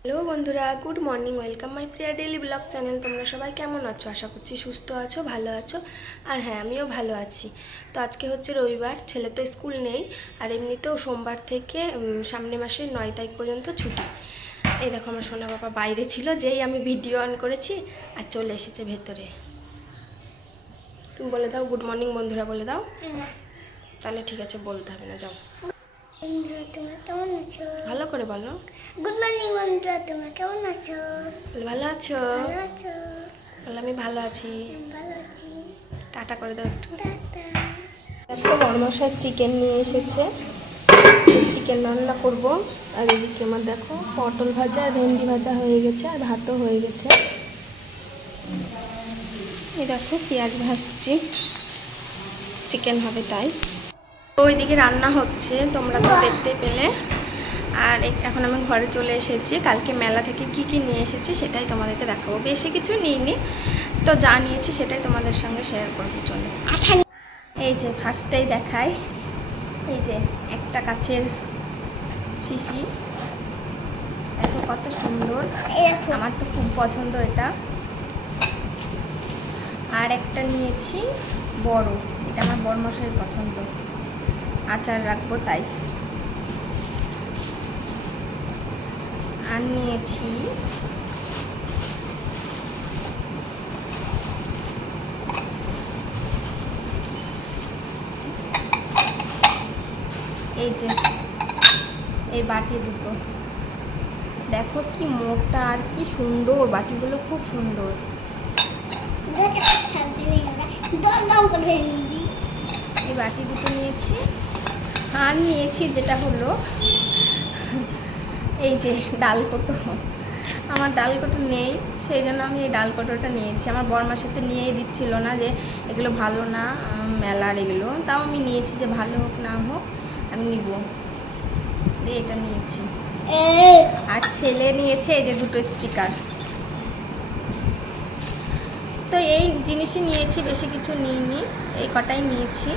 Hello বন্ধুরা, good morning. Welcome my Priya daily blog channel. তোমরা সবাই কেমন আছো? আশা করছি সুস্থ আছো, ভালো আছো। আর হ্যাঁ, আমিও ভালো আছি। তো আজকে হচ্ছে রবিবার, ছেলে তো স্কুল নেই। আর এমনিতেও সোমবার থেকে সামনের মাসের 9 তারিখ পর্যন্ত ছুটি। এই দেখো আমার সোনা বাবা বাইরে ছিল, যেই আমি ভিডিও অন করেছি আর চলে এসেছে ভেতরে। তুমি বলে দাও গুড মর্নিং বন্ধুরা, বলে দাও। তাহলে ঠিক আছে, বলতে হবে না, যাও। বন্ধুরা তোমরা কেমন আছো? ভালো করে বলো। গুড মর্নিং বন্ধুরা, তোমরা কেমন আছো? ভালো আছো? ভালো আছো? বলো আমি ভালো আছি। আমি ভালো আছি। টাটা করে দাও একটু। টাটা। দেখো বড়মশাই চিকেন নিয়ে এসেছে, চিকেন রান্না করব। আর এদিকে আমার দেখো পটল ভাজা আর ভেন্ডি ভাজা হয়ে গেছে, আর ভাতও হয়ে গেছে। এই দেখো পেঁয়াজ ভাজছি, চিকেন হবে তাই। তো ওইদিকে রান্না হচ্ছে, তোমরা তো দেখতে পেলে। আর এখন আমি ঘরে চলে এসেছি। কালকে মেলা থেকে কি কি নিয়ে এসেছি সেটাই তোমাদেরকে দেখাবো। বেশি কিছু নিইনি, তো যা নিয়েছি সেটাই তোমাদের সঙ্গে শেয়ার করবো। চলো। এই যে ফার্স্টেই দেখাই, এই যে একটা কাচের শিশি, দেখো কত সুন্দর, আমার তো খুব পছন্দ এটা। আর একটা নিয়েছি বড়, এটা আমার বড় মশাইয়ের পছন্দ, আচার রাখবো তাই। আর নিয়েছি এই যে এই বাটি দুটো, দেখো কি মোটা আর কি সুন্দর, বাটিগুলো খুব সুন্দর। এই বাটি দুটো নিয়েছি। আর নিয়েছি যেটা হলো এই যে ডাল কোটো। আমার ডাল কোটো নেই, সেই জন্য আমি এই ডাল কোটোটা নিয়েছি। আমার বড়মার সাথে নিয়েই দিচ্ছিল না, যে এগুলো ভালো না মেলার এগুলো, তাও আমি নিয়েছি, যে ভালো হোক না হোক আমি নিব, দিয়ে এটা নিয়েছি। আর ছেলে নিয়েছে এই যে দুটো স্টিকার। তো এই জিনিসই নিয়েছি, বেশি কিছু নিইনি, এই কটাই নিয়েছি।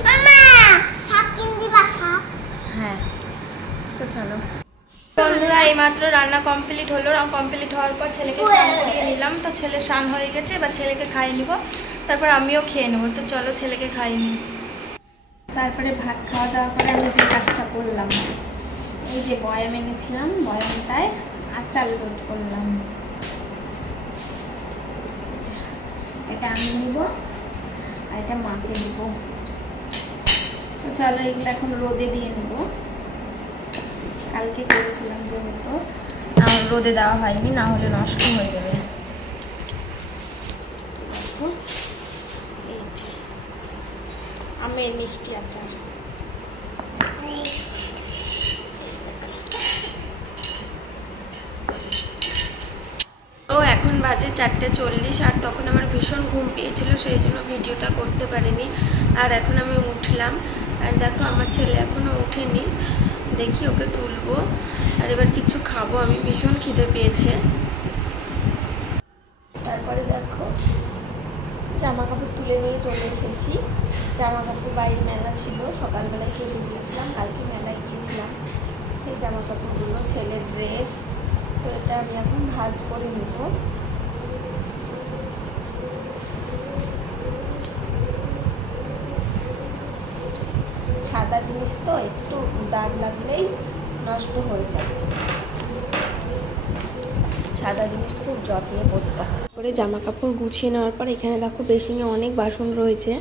হ্যাঁ, তো চলো বন্ধুরা, এইমাত্র রান্না কমপ্লিট হলো। কমপ্লিট হওয়ার পর ছেলেকে স্নান করিয়ে নিলাম। তো ছেলে স্নান হয়ে গেছে, এবার ছেলেকে খাইয়ে নিব, তারপর আমিও খেয়ে নেবো। তো চলো ছেলেকে খাইয়ে নিই। তারপরে ভাত খাওয়া দাওয়া করে আমি যে কাজটা করলাম, এই যে বয়াম এনেছিলাম, বয়ামটায় আচার লোড করলাম। এটা আমি নিব আর এটা মাকে দিব। তো চলো এগুলো এখন রোদে দিয়ে নেব। কালকে করেছিলাম যেহেতু, আর রোদে দেওয়া হয়নি, না হলে নষ্ট হয়ে যাবে। দেখো এই যে আমের মিষ্টি আচার। তো এখন বাজে 4:40, আর তখন আমার ভীষণ ঘুম পেয়েছিল, সেই জন্য ভিডিওটা করতে পারিনি। আর এখন আমি উঠলাম, আর দেখো আমার ছেলে এখনও ওঠেনি, দেখি ওকে তুলবো আর এবার কিছু খাবো। আমি ভীষণ খিদে পেয়েছে। তারপরে দেখো জামা কাপড় তুলে নিয়ে চলে এসেছি। জামা কাপড় বাইরে মেলা ছিল, সকালবেলায় কেচে দিয়েছিলাম, কালকে মেলায় গিয়েছিলাম। সেই জামা কাপড়গুলো, ছেলের ড্রেস, তো এটা আমি এখন ভাঁজ করে নেব। সাদা জিনিস তো একটু দাগ লাগলেই নষ্ট হয়ে যায়, সাদা জিনিস খুব যত্নে পড়তে হয়। পরে জামা কাপড় গুছিয়ে নেওয়ার পর এখানে দেখো বেসিনে অনেক বাসন রয়েছে,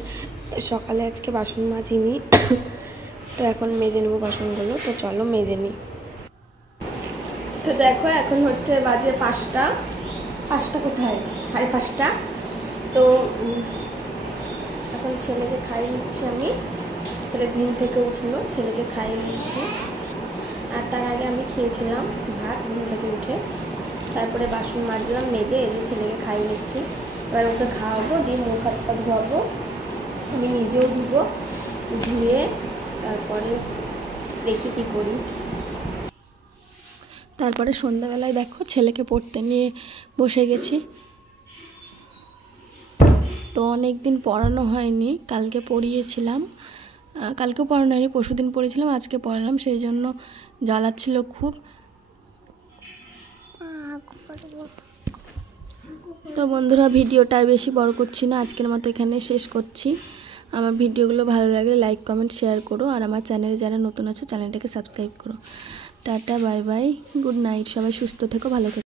সকালে আজকে বাসন মাজিনি, তো এখন মেজে নেবো বাসনগুলো। তো চলো মেজে নিই। তো দেখো এখন হচ্ছে বাজে 5টা কোথায়, 5:30। তো এখন ছেলেকে খাইয়ে নিচ্ছি আমি। ছেলে ঘুম থেকে উঠলো, ছেলেকে খাইয়ে নিচ্ছি। আর তার আগে আমি খেয়েছিলাম ভাত ঘুম থেকে উঠে, তারপরে বাসন মাজলাম, মেজে এই যে ছেলেকে খাইয়ে নিচ্ছি। এবার ওকে খাওয়াবো, দিয়ে মুখ হাত পা ধোয়াবো, আমি নিজেও ধুবো, ধুয়ে তারপরে দেখি কী করি। তারপরে সন্ধ্যাবেলায় দেখো ছেলেকে পড়তে নিয়ে বসে গেছি। তো অনেক দিন পড়ানো হয়নি, কালকে পড়িয়েছিলাম, কালকেও পড়ানো হয়নি, পরশুদিন পড়েছিলাম, আজকে পড়ালাম, সেই জন্য জ্বালাচ্ছিল খুব। তো বন্ধুরা ভিডিওটা আর বেশি বড় করছি না, আজকের মতো এখানে শেষ করছি। আমার ভিডিওগুলো ভালো লাগলে লাইক কমেন্ট শেয়ার করো, আর আমার চ্যানেলে যারা নতুন আছো চ্যানেলটাকে সাবস্ক্রাইব করো। Tata bye bye, good night, সবাই সুস্থ থেকো, ভালো থেকো।